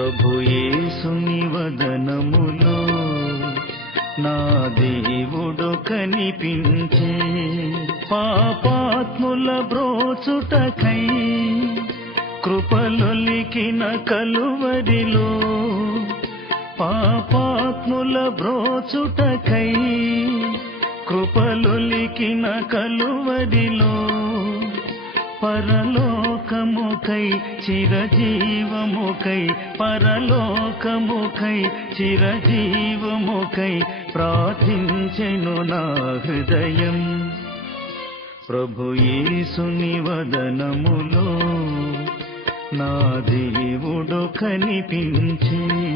ప్రభు యేసుని వదనములో నా దేవుడు కనిపించే పాపాత్ముల బ్రోచుటకై కృపలొలికిన కలువరిలో పాపాత్ముల బ్రోచుటకై కృపలొలికిన కలువరిలో పరలోకముకై చిరజీవముకై పరలోకముకై చిరజీవముకై ప్రార్థించెను నా హృదయం. ప్రభు యేసుని వదనములో నా దేవుడు కనిపించే